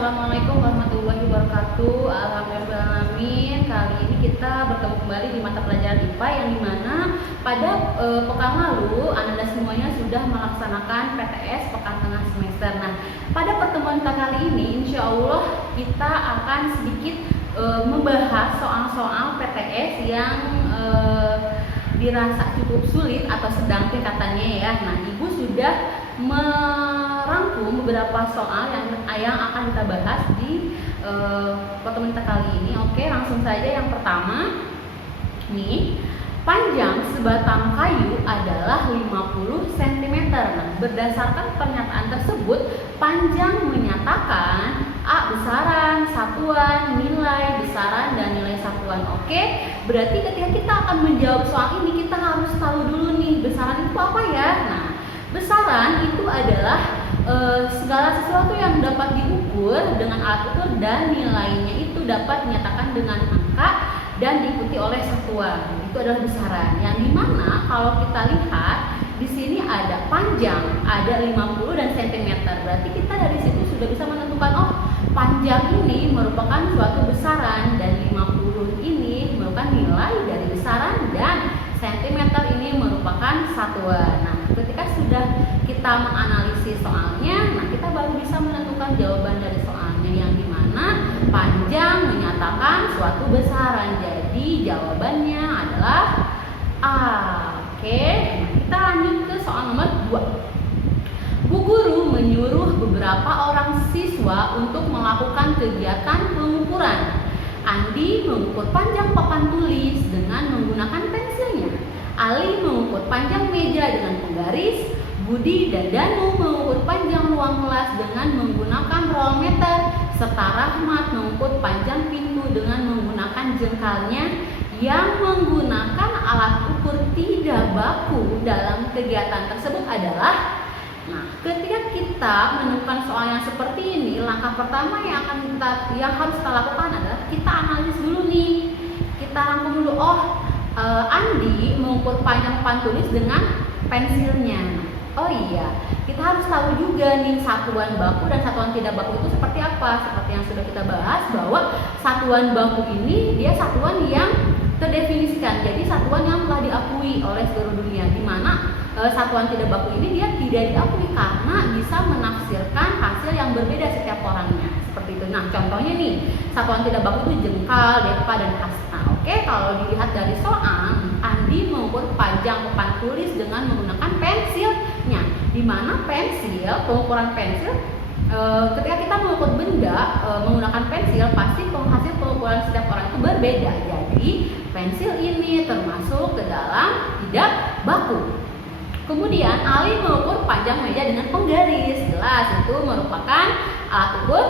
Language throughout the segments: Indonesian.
Assalamualaikum warahmatullahi wabarakatuh. Alhamdulillahirrahmanirrahim. Kali ini kita bertemu kembali di mata pelajaran IPA yang dimana pada pekan lalu Anda semuanya sudah melaksanakan PTS pekan tengah semester. Nah, pada pertemuan kita kali ini insya Allah kita akan sedikit membahas soal-soal PTS yang dirasa cukup sulit atau sedang tingkatannya ya. Nah, Ibu sudah merangkum beberapa soal yang akan kita bahas di pertemuan kita kali ini. Oke, langsung saja yang pertama. Nih, panjang sebatang kayu adalah 50 cm. Nah, berdasarkan pernyataan tersebut, panjang menyatakan A. besaran, satuan, nilai, besaran, dan nilai satuan. Oke, berarti ketika kita akan menjawab soal ini, kita harus tahu dulu nih, besaran itu apa ya? Nah, besaran itu adalah segala sesuatu yang dapat diukur dengan alat ukur dan nilainya itu dapat dinyatakan dengan angka dan diikuti oleh satuan. Itu adalah besaran. Yang dimana kalau kita lihat di sini ada panjang, ada 50 dan cm. Berarti kita dari situ sudah bisa menentukan, oh, panjang ini merupakan suatu besaran dan 50 ini merupakan nilai dari besaran dan cm ini merupakan satuan. Nah, ketika sudah kita menganalisis soalnya, nah kita baru bisa menentukan jawaban dari soalnya yang dimana panjang menyatakan suatu besaran. Jadi jawabannya adalah A. Oke, kita lanjut ke soal nomor 2. Bu guru menyuruh beberapa orang siswa untuk melakukan kegiatan pengukuran. Andi mengukur panjang papan tulis dengan menggunakan pensilnya. Ali mengukur panjang meja dengan penggaris. Budi dan Danu mengukur panjang ruang kelas dengan menggunakan rollmeter. Serta Rahmat mengukur panjang pintu dengan menggunakan jengkalnya. Yang menggunakan alat ukur tidak baku dalam kegiatan tersebut adalah, nah, ketika kita menemukan soal yang seperti ini, langkah pertama yang harus kita lakukan adalah kita analisis dulu nih. Kita rangkum dulu, Andi mengukur panjang papan tulis dengan pensilnya. Oh iya, kita harus tahu juga nih satuan baku dan satuan tidak baku itu seperti apa. Seperti yang sudah kita bahas bahwa satuan baku ini dia satuan yang terdefinisikan. Jadi satuan yang telah diakui oleh seluruh dunia. Di mana satuan tidak baku ini dia tidak diakui karena bisa menafsirkan hasil yang berbeda setiap orangnya. Seperti itu. Nah, contohnya nih, satuan tidak baku itu jengkal, depa, dan hasta. Oke, kalau dilihat dari soal, Andi mengukur panjang papan tulis dengan menggunakan pensilnya. Di mana pensil, pengukuran pensil, ketika kita mengukur benda menggunakan pensil, pasti hasil pengukuran setiap orang itu berbeda. Jadi pensil ini termasuk ke dalam tidak baku. Kemudian Ali mengukur panjang meja dengan penggaris. Jelas itu merupakan alat ukur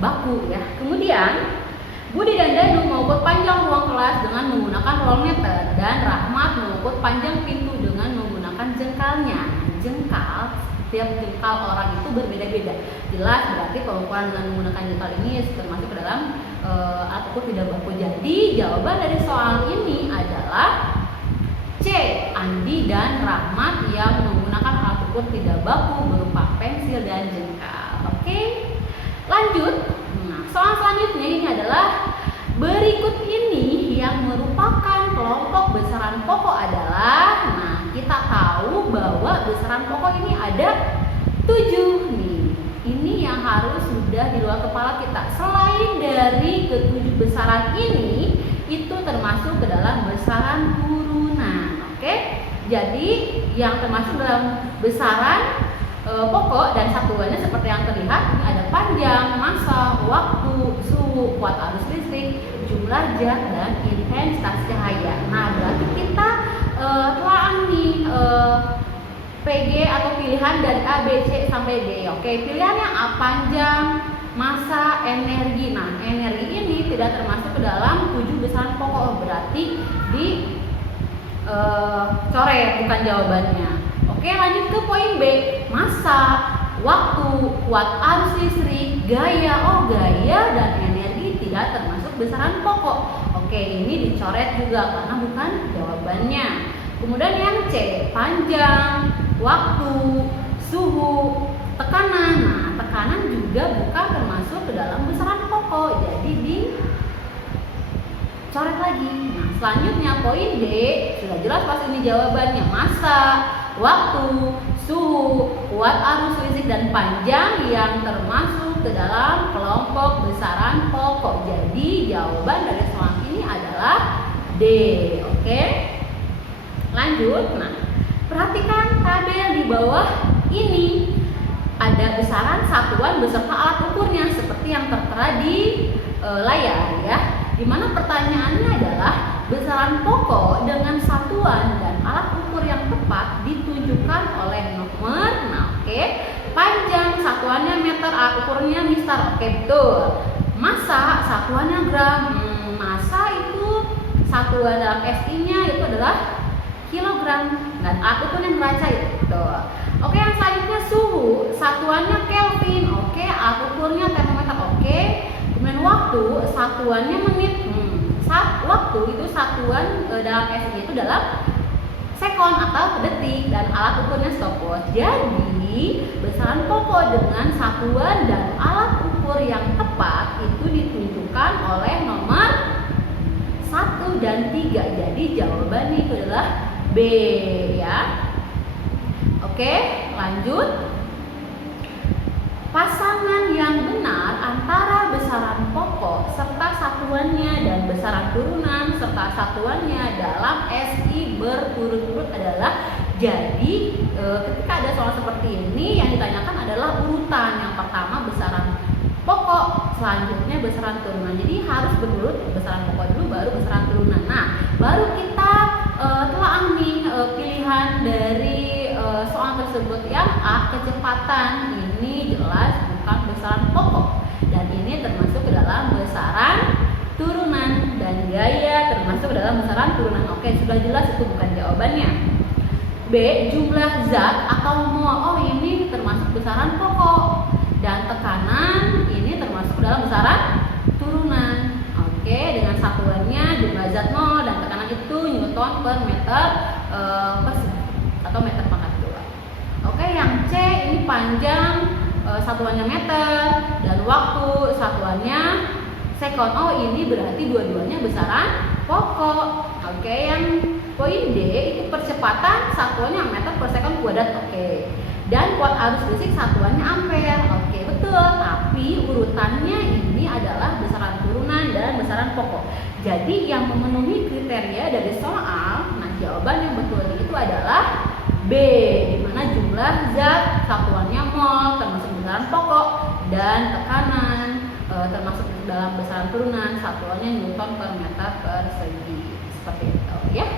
baku ya. Kemudian Budi dan Danu mengukur panjang ruang kelas dengan menggunakan rollmeter, dan Rahmat mengukur panjang pintu dengan menggunakan jengkalnya. Jengkal, setiap jengkal orang itu berbeda-beda. Jelas berarti pengukuran dengan menggunakan jengkal ini termasuk ke dalam alat ukur tidak baku. Jadi jawaban dari soal ini adalah C. Andi dan Rahmat yang menggunakan alat ukur tidak baku berupa pensil dan jengkal. Oke, lanjut. Nah, soal selanjutnya ini adalah berikut ini yang merupakan kelompok besaran pokok adalah, nah, kita tahu bahwa besaran pokok ini ada 7 nih. Ini yang harus sudah di luar kepala kita. Selain dari ke-7 besaran ini, itu termasuk ke dalam besaran turunan. Oke, jadi yang termasuk dalam besaran pokok dan satuannya seperti yang terlihat, ini ada panjang, massa, waktu, suhu, kuat arus listrik, jumlah zat, dan intensitas cahaya. Nah, berarti kita telah nih PG atau pilihan dari A, B, C sampai D. Oke, pilihannya A, panjang, massa, energi. Nah, energi ini tidak termasuk ke dalam 7 besaran pokok, berarti di coret bukan jawabannya. Oke, lanjut ke poin B. Massa, waktu, kuat arus listrik, gaya. Gaya dan energi tidak termasuk besaran pokok. Oke, ini dicoret juga karena bukan jawabannya. Kemudian yang C, panjang, waktu, suhu, tekanan. Nah, tekanan juga bukan termasuk ke dalam selanjutnya poin D, sudah jelas pas ini jawabannya, masa, waktu, suhu, kuat arus listrik dan panjang yang termasuk ke dalam kelompok besaran pokok. Jadi jawaban dari soal ini adalah D. Oke. Lanjut. Nah, perhatikan tabel di bawah ini. Ada besaran satuan beserta alat ukurnya seperti yang tertera di layar ya. Dimana pertanyaannya adalah besaran pokok dengan satuan dan alat ukur yang tepat ditunjukkan oleh nomor. Nah, oke. Panjang satuannya meter, alat ukurnya mistar. Oke, betul. Massa satuannya gram. Massa itu satuan dalam SI-nya itu adalah kilogram dan alat ukurnya neraca itu. Oke, yang selanjutnya suhu satuannya Kelvin. Oke, alat ukurnya termometer. Oke. Kemudian waktu satuannya menit. Waktu itu satuan dalam SI itu dalam sekon atau detik dan alat ukurnya stopwatch. Jadi besaran pokok dengan satuan dan alat ukur yang tepat itu ditunjukkan oleh nomor 1 dan 3. Jadi jawabannya itu adalah B ya. Oke, lanjut. Pasangan yang benar antara besaran pokok serta satuannya dan besaran turunan serta satuannya dalam SI berturut-turut adalah, jadi ketika ada soal seperti ini yang ditanyakan adalah urutan. Yang pertama besaran pokok, selanjutnya besaran turunan. Jadi harus berurut, besaran pokok dulu baru besaran turunan. Nah, baru kita telah nih pilihan dari soal tersebut. Yang A, kecepatan, ini jelas bukan besaran pokok dan ini termasuk ke dalam besaran turunan, dan gaya termasuk dalam besaran turunan. Oke, sudah jelas itu bukan jawabannya. B, jumlah zat atau mol. Oh, ini termasuk besaran pokok dan tekanan ini termasuk dalam besaran turunan. Oke, dengan satuannya jumlah zat mol dan tekanan itu Newton per meter atau meter pangkat 2. Oke, yang C ini panjang satuannya meter dan waktu satuannya sekon. Oh, ini berarti dua-duanya besaran pokok. Oke, yang poin D itu percepatan satuannya meter per sekon kuadrat. Oke. Dan kuat arus listrik satuannya ampere. Oke, betul. Tapi urutannya ini adalah besaran turunan dan besaran pokok. Jadi yang memenuhi kriteria dari soal, nah jawaban yang betul itu adalah B, di mana jumlah zat satuannya mol termasuk besaran pokok dan tekanan termasuk dalam besaran turunan satuannya Newton per meter persegi. Seperti itu ya.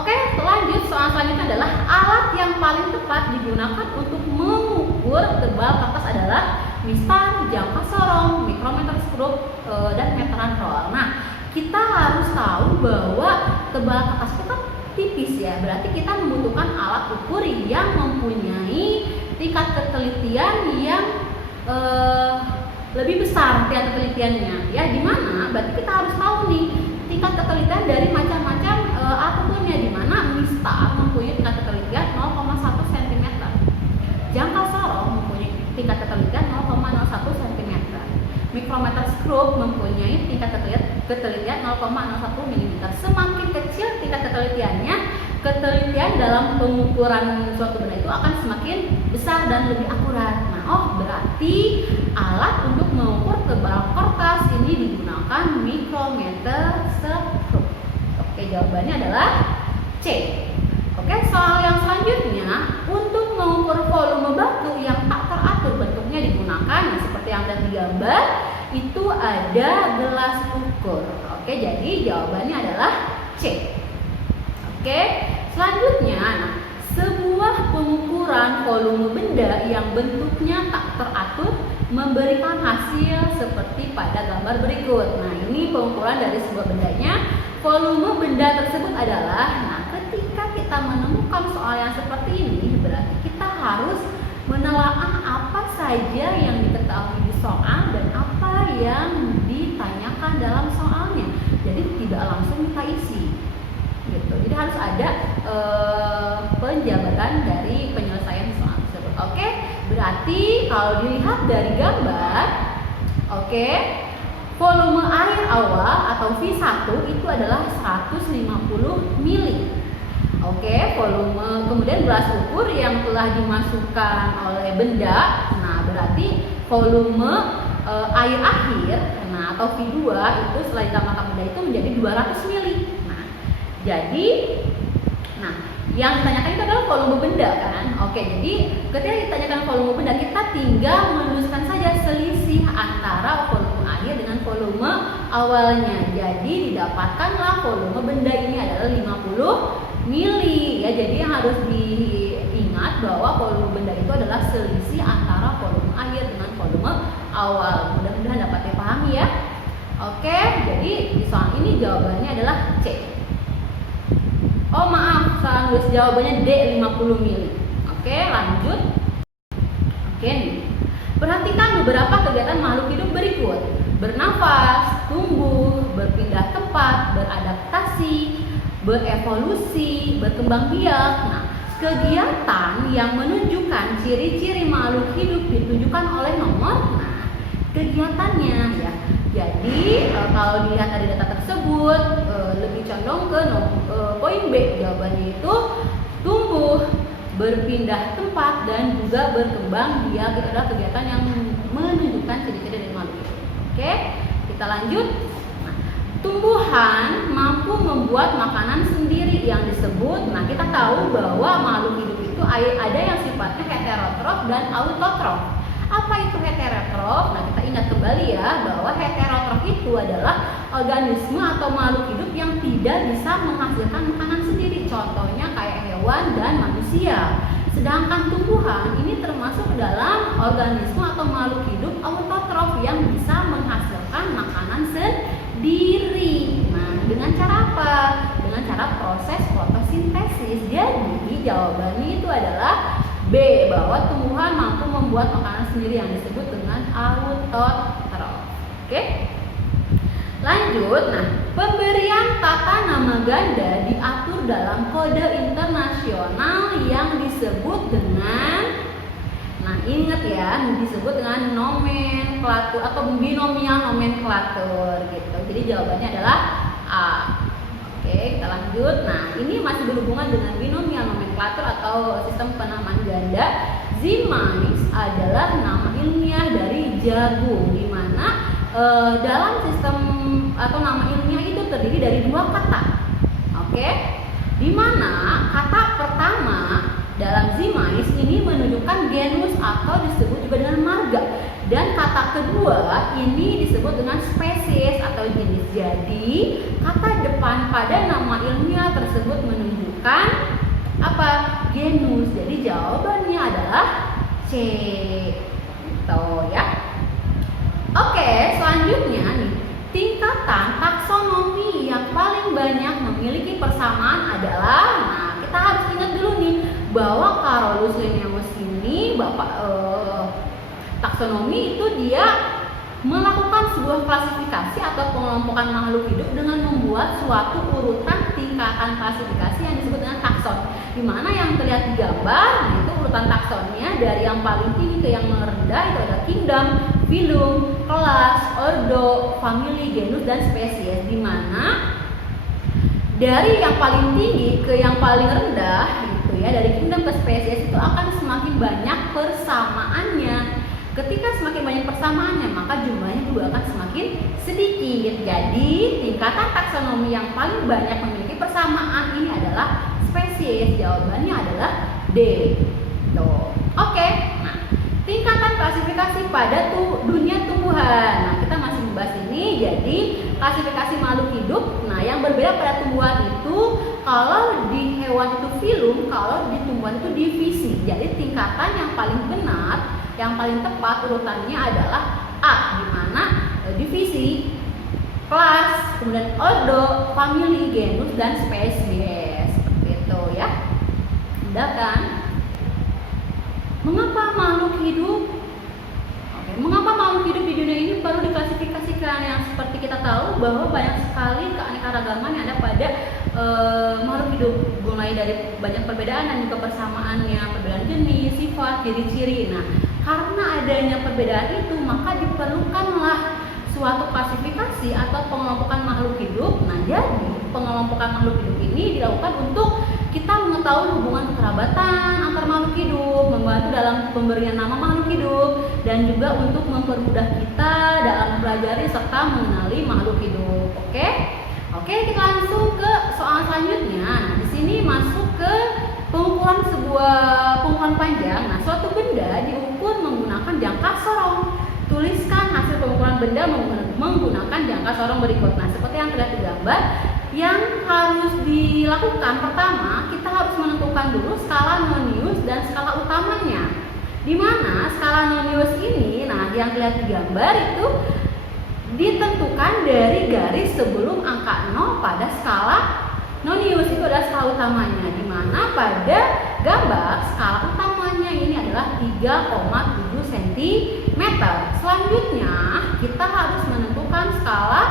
Oke, lanjut. Soal selanjutnya adalah alat yang paling tepat digunakan untuk mengukur tebal kertas adalah mistar, jangka sorong, mikrometer skrup, dan meteran roll. Nah, kita harus tahu bahwa tebal kertas itu kan tipis ya, berarti kita membutuhkan alat ukur yang mempunyai tingkat ketelitian yang lebih besar tingkat ketelitiannya ya. Dimana berarti kita harus tahu nih tingkat ketelitian dari macam-macam alat ukurnya, dimana mistar mempunyai tingkat ketelitian 0,1 cm, jangka sorong mempunyai tingkat ketelitian 0,01 cm, mikrometer skrup mempunyai tingkat ketelitian 0,01 mm. Semakin kecil tingkat ketelitiannya, ketelitian dalam pengukuran suatu benda itu akan semakin besar dan lebih akurat. Nah, oh berarti alat untuk mengukur tebal kertas ini digunakan mikrometer skrup. Oke, jawabannya adalah C. Oke, soal yang selanjutnya, untuk mengukur volume batu yang tak teratur bentuknya digunakan, nah, seperti yang ada di gambar itu ada gelas ukur. Oke, jadi jawabannya adalah C. Oke, selanjutnya, nah, sebuah pengukuran volume benda yang bentuknya tak teratur memberikan hasil seperti pada gambar berikut. Nah, ini pengukuran dari sebuah bendanya. Volume benda tersebut adalah, nah, ketika kita menemukan soal yang seperti ini, berarti kita harus menelaah apa saja yang diketahui di soal dan apa yang ditanyakan dalam soalnya. Jadi tidak langsung kita isi gitu. Jadi harus ada penjabaran dari penyelesaian soal tersebut. Oke, berarti kalau dilihat dari gambar, oke, volume air awal atau V1 itu adalah 150 mili. Oke, volume kemudian belas ukur yang telah dimasukkan oleh benda. Nah, berarti volume air akhir, nah atau V2 itu setelah ditambahkan benda itu menjadi 200 mili. Nah, jadi yang ditanyakan itu adalah volume benda kan. Oke, jadi ketika ditanyakan volume benda, kita tinggal menuliskan saja selisih antara volume akhir dengan volume awalnya. Jadi didapatkanlah volume benda ini adalah 50 mili ya. Jadi yang harus diingat bahwa volume benda itu adalah selisih antara volume akhir dengan volume awal. Mudah-mudahan dapat dipahami ya. Oke, jadi di soal ini jawabannya adalah C. Oh maaf, salah nulis, jawabannya D, 50 mili. Oke, lanjut. Oke nih. Perhatikan beberapa kegiatan makhluk hidup berikut: bernafas, tumbuh, berpindah tempat, beradaptasi, berevolusi, berkembang biak. Nah, kegiatan yang menunjukkan ciri-ciri makhluk hidup ditunjukkan oleh nomor. Nah, kegiatannya ya. Jadi kalau dilihat dari data tersebut lebih condong ke poin B. Jawabannya itu tumbuh, berpindah tempat, dan juga berkembang biak. Itu adalah kegiatan yang menunjukkan ciri-ciri dari makhluk hidup. Oke, kita lanjut. Nah, tumbuhan mampu membuat makanan sendiri yang disebut. Nah, kita tahu bahwa makhluk hidup itu ada yang sifatnya heterotrof dan autotrof. Apa itu heterotrof? Nah, kita ingat kembali ya bahwa heterotrof itu adalah organisme atau makhluk hidup yang tidak bisa menghasilkan makanan sendiri. Contohnya kayak hewan dan manusia. Sedangkan tumbuhan ini termasuk dalam organisme atau makhluk hidup autotrof yang bisa menghasilkan makanan sendiri. Nah, dengan cara apa? Dengan cara proses fotosintesis. Jadi jawabannya itu adalah B, bahwa tumbuhan mampu membuat makanan sendiri yang disebut dengan autotrof. Oke? Lanjut. Nah, pemberian tata nama ganda diatur dalam kode internasional yang disebut dengan, nah ingat ya, disebut dengan nomenklatur atau binomial nomenklatur gitu. Jadi jawabannya adalah A. Oke, kita lanjut. Nah, ini masih berhubungan dengan binomial nomenklatur atau sistem penamaan ganda. Zimais adalah nama ilmiah dari jagung, di mana dalam sistem atau nama ilmiah itu terdiri dari dua kata. Oke, di mana kata pertama dalam Zimais ini menunjukkan genus atau disebut juga dengan marga, dan kata kedua ini disebut dengan spesies atau jenis. Jadi kata depan pada nama ilmiah tersebut menunjukkan apa? Genus. Jadi jawabannya adalah C. Gitu ya. Oke, selanjutnya nih, tingkatan taksonomi yang paling banyak memiliki persamaan adalah, nah kita harus ingat dulu nih bahwa Carolus Linnaeus ini taksonomi itu dia melakukan sebuah klasifikasi atau pengelompokan makhluk hidup dengan membuat suatu urutan tingkatan klasifikasi yang disebut dengan takson. Di mana yang terlihat di gambar, nah itu urutan taksonnya dari yang paling tinggi ke yang rendah itu ada kingdom, phylum, kelas, ordo, family, genus, dan spesies. Di mana dari yang paling tinggi ke yang paling rendah gitu ya, dari kingdom ke spesies itu akan semakin banyak persamaannya. Ketika semakin banyak persamaannya, maka jumlahnya juga akan semakin sedikit. Jadi tingkatan taksonomi yang paling banyak memiliki persamaan ini adalah spesies. Jawabannya adalah D. Tuh. Oke. Nah, tingkatan klasifikasi pada dunia tumbuhan. Nah, kita masih membahas ini. Jadi klasifikasi makhluk hidup. Nah, yang berbeda pada tumbuhan itu, kalau di hewan itu filum, kalau di tumbuhan itu divisi. Jadi tingkatan yang paling benar, yang paling tepat urutannya adalah A, di mana divisi, kelas, kemudian ordo, family, genus, dan spesies. Seperti itu ya. Mudah kan? Mengapa makhluk hidup? Mengapa makhluk hidup di dunia ini perlu diklasifikasikan? Yang seperti kita tahu bahwa banyak sekali keanekaragaman yang ada pada makhluk hidup, mulai dari banyak perbedaan dan juga persamaannya, perbedaan jenis, sifat, ciri-ciri. Nah, karena adanya perbedaan itu, maka diperlukanlah suatu klasifikasi atau pengelompokan makhluk hidup. Nah, jadi pengelompokan makhluk hidup ini dilakukan untuk kita mengetahui hubungan kekerabatan antar makhluk hidup, membantu dalam pemberian nama makhluk hidup, dan juga untuk mempermudah kita dalam mempelajari serta mengenali makhluk hidup. Oke, kita langsung ke soal selanjutnya. Nah, di sini masuk ke pengukuran pengukuran panjang. Nah, suatu benda diukur menggunakan jangka sorong. Tuliskan hasil pengukuran benda menggunakan jangka sorong berikut. Nah, seperti yang terlihat di gambar, yang harus dilakukan pertama, kita harus menentukan dulu skala nonius dan skala utamanya. Di mana skala nonius ini, nah yang terlihat di gambar itu ditentukan dari garis sebelum angka 0 pada skala nonius, itu adalah skala utamanya. Di mana pada gambar skala utamanya ini adalah 3,7 cm. Selanjutnya kita harus menentukan skala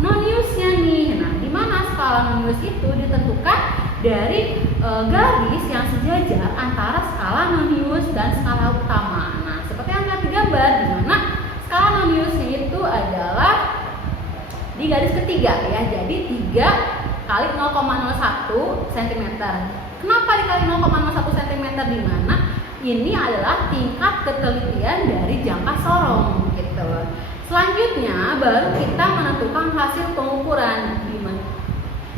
noniusnya nih. Nah, di mana skala nonius itu ditentukan dari garis yang sejajar antara skala nonius dan skala utama. Nah, seperti yang terlihat di gambar, di mana skala noniusnya itu adalah di garis ketiga ya. Jadi 3 kali 0,01 cm. Kenapa dikali 0,01 cm? Di mana ini adalah tingkat ketelitian dari jangka sorong gitu. Selanjutnya baru kita menentukan hasil pengukuran,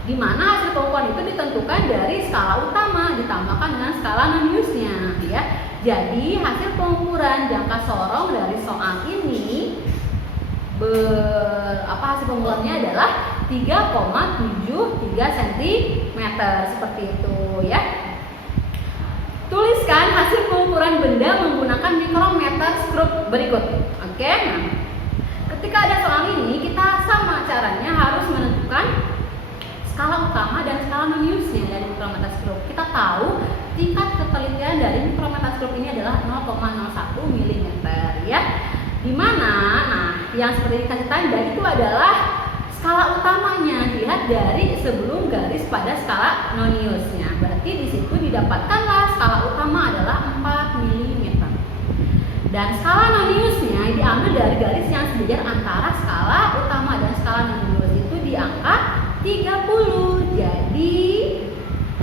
di mana hasil pengukuran itu ditentukan dari skala utama ditambahkan dengan skala noniusnya ya. Jadi hasil pengukuran jangka sorong dari soal ini hasil pengukurannya adalah 3,73 cm seperti itu ya. Tuliskan hasil pengukuran benda menggunakan mikrometer skrup berikut. Oke, nah ketika ada soal ini kita sama caranya harus menentukan skala utama dan skala noniusnya dari mikrometer skrup. Kita tahu tingkat ketelitian dari mikrometer skrup ini adalah 0,01 mm ya. Dimana, nah yang seperti dikasih tanda itu adalah skala utamanya, dilihat dari sebelum garis pada skala noniusnya. Berarti di situ didapatkanlah skala utama adalah 4 mm. Dan skala noniusnya diambil dari garis yang sejajar antara skala utama dan skala nonius itu di angka 30. Jadi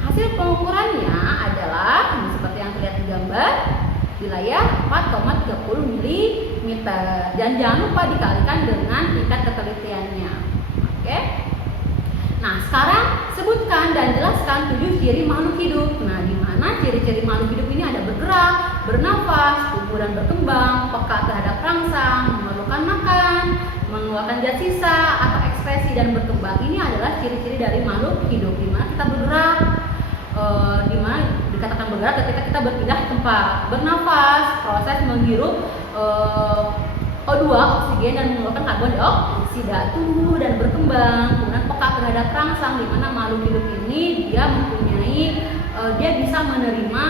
hasil pengukurannya adalah seperti yang terlihat di gambar di layar 4,30 mm. Dan jangan lupa dikalikan dengan tingkat ketelitiannya. Oke. Nah, sekarang sebutkan dan jelaskan 7 ciri makhluk hidup. Nah, di mana ciri-ciri makhluk hidup ini ada bergerak, bernafas, tumbuh dan berkembang, peka terhadap rangsang, memerlukan makan, mengeluarkan zat sisa atau ekspresi dan berkembang. Ini adalah ciri-ciri dari makhluk hidup. Di mana kita bergerak, di mana dikatakan bergerak ketika kita berpindah tempat, bernafas, proses menghirup O2 oksigen dan mengeluarkan karbon dioksida, tumbuh dan berkembang, kemudian peka terhadap rangsang, di mana makhluk hidup ini dia mempunyai dia bisa menerima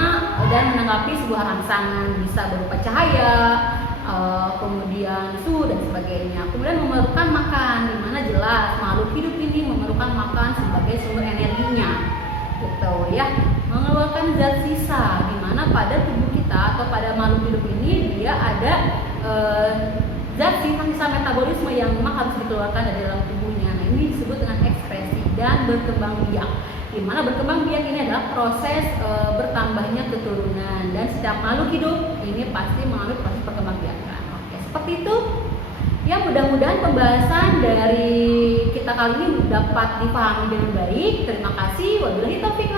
dan menanggapi sebuah rangsangan, bisa berupa cahaya, kemudian suhu dan sebagainya. Kemudian memerlukan makan, di mana jelas makhluk hidup ini memerlukan makan sebagai sumber energinya, gitu ya. Mengeluarkan zat sisa, di mana pada tubuh kita atau pada makhluk hidup ini dia ada zat sisa metabolisme yang memang harus dikeluarkan dari dalam tubuhnya. Nah, ini disebut dengan ekspresi dan berkembang biak. Di mana berkembang biak ini adalah proses bertambahnya keturunan, dan setiap makhluk hidup ini pasti mengalami proses perkembangbiakan. Oke, seperti itu. Ya, mudah-mudahan pembahasan dari kita kali ini dapat dipahami dengan baik. Terima kasih. Wabillahi taufiq